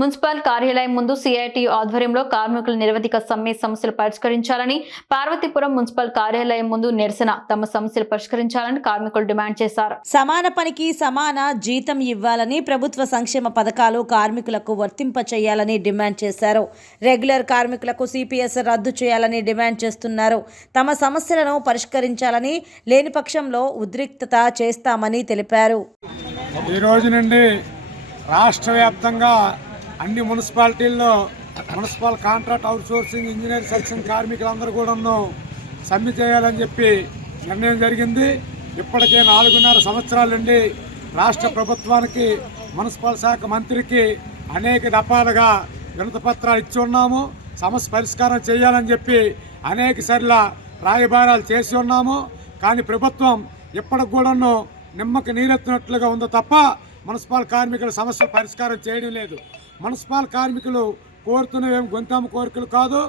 Municipal కార్యాలయం ముందు CIT ఆధ్వర్యంలో కార్మికుల నిరవధిక సమ్మె సమస్యలు పరిష్కరించాలని పార్వతీపురం మున్సిపల్ కార్యాలయం ముందు నిరసన తమ సమస్యలు పరిష్కరించాలని కార్మికులు డిమాండ్ చేశారు. సమాన పనికి సమాన జీతం ఇవ్వాలని ప్రభుత్వ సంక్షేమ పథకాలు కార్మికులకు వర్తింప చేయాలని డిమాండ్ చేశారు. రెగ్యులర్ కార్మికులకు సిపిఎస్ రద్దు చేయాలని డిమాండ్ చేస్తున్నారు. తమ సమస్యలను పరిష్కరించాలని లేని పక్షంలో ఉద్రిక్తత చేస్తామని తెలిపారు. ఈ రోజు నుండి రాష్ట్ర వ్యాప్తంగా అన్ని మున్సిపాలిటీల్లో municipal contract outsourcing engineer section కార్మికులందరూ కూడాను సమ్మె చేయాలని చెప్పి నిర్ణయం జరిగింది. ఇప్పటికే నాలుగున్నర సంవత్సరాల నుండి రాష్ట్ర ప్రభుత్వానికి మున్సిపల్ శాఖ మంత్రికి అనేక దఫాలుగా వినతపత్రాలు ఇచ్చి ఉన్నాము. సమస్య పరిష్కారం చేయాలని చెప్పి అనేక సార్ల రాయబారాలు చేసి ఉన్నాము. కానీ ప్రభుత్వం ఇప్పటికి కూడాను నిమ్మకి నీరెత్తినట్లుగా ఉందో తప్ప మున్సిపల్ కార్మికుల సమస్యలు పరిష్కారం చేయడం లేదు. మున్సిపల్ కార్మికులు కోరుతున్నవేం గొంతమ్మ కోరికలు కాదు.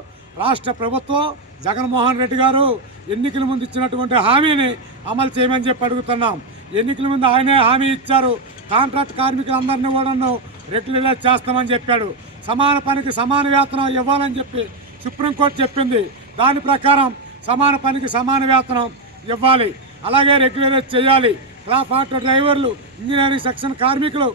రాష్ట్ర ప్రభుత్వం జగన్మోహన్ రెడ్డి గారు ఎన్నికల ముందు ఇచ్చినటువంటి హామీని అమలు చేయమని చెప్పి అడుగుతున్నాం. ఎన్నికల ముందు ఆయనే హామీ ఇచ్చారు. కాంట్రాక్ట్ కార్మికులందరినీ కూడా రెగ్యులరైజ్ చేస్తామని చెప్పాడు. సమాన పనికి సమాన వేతనం ఇవ్వాలని చెప్పి సుప్రీంకోర్టు చెప్పింది. దాని ప్రకారం సమాన పనికి సమాన వేతనం ఇవ్వాలి. అలాగే రెగ్యులరైజ్ చేయాలి. క్లాప్ ఆటో డ్రైవర్లు ఇంజనీరింగ్ సెక్షన్ కార్మికులు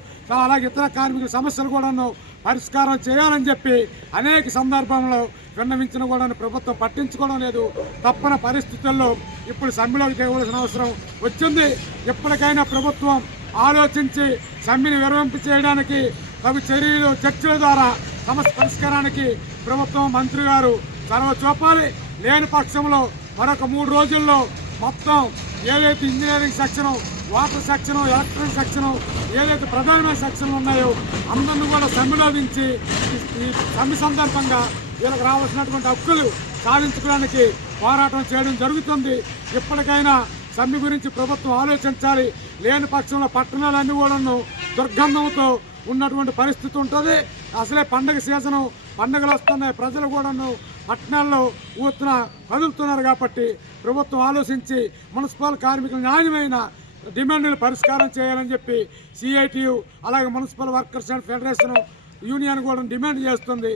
అలాగే ఇతర కార్మికుల సమస్యలు కూడాను పరిష్కారం చేయాలని చెప్పి అనేక సందర్భంలో విన్నవించిన కూడా ప్రభుత్వం పట్టించుకోవడం లేదు. తప్పని పరిస్థితుల్లో ఇప్పుడు సమ్మెలోకి చేయవలసిన అవసరం వచ్చింది. ఎప్పటికైనా ప్రభుత్వం ఆలోచించి సమ్మెను విరమింపు చేయడానికి తగు చర్యలు చర్చల ద్వారా సమస్య పరిష్కారానికి ప్రభుత్వం మంత్రి గారు చొరవ చూపాలి. లేని పక్షంలో మరొక మూడు రోజుల్లో మొత్తం ఏదైతే engineering section water section electric section ఏదైతే ప్రధానమైన సెక్షన్లు ఉన్నాయో అందరిని కూడా సమ్మిలోదించి ఈ- ఈ సమ్మె సందర్భంగా వీళ్ళకి రావాల్సినటువంటి హక్కులు సాధించుకోవడానికి పోరాటం చేయడం జరుగుతుంది. ఇప్పటికైనా సమ్మె గురించి ప్రభుత్వం ఆలోచించాలి. లేని పక్షంలో పట్టణాలన్నీ కూడాను దుర్గంధంతో ఉన్నటువంటి పరిస్థితి ఉంటుంది. అసలే పండగ సీజను పండుగలు వస్తున్నాయి. ప్రజలు కూడాను పట్టణాల్లో ఊతున కదులుతున్నారు కాబట్టి ప్రభుత్వం ఆలోచించి మున్సిపల్ కార్మికుల న్యాయమైన డిమాండ్లు పరిష్కారం చేయాలని చెప్పి సిఐటియు అలాగే municipal workers and federation union కూడా డిమాండ్ చేస్తుంది.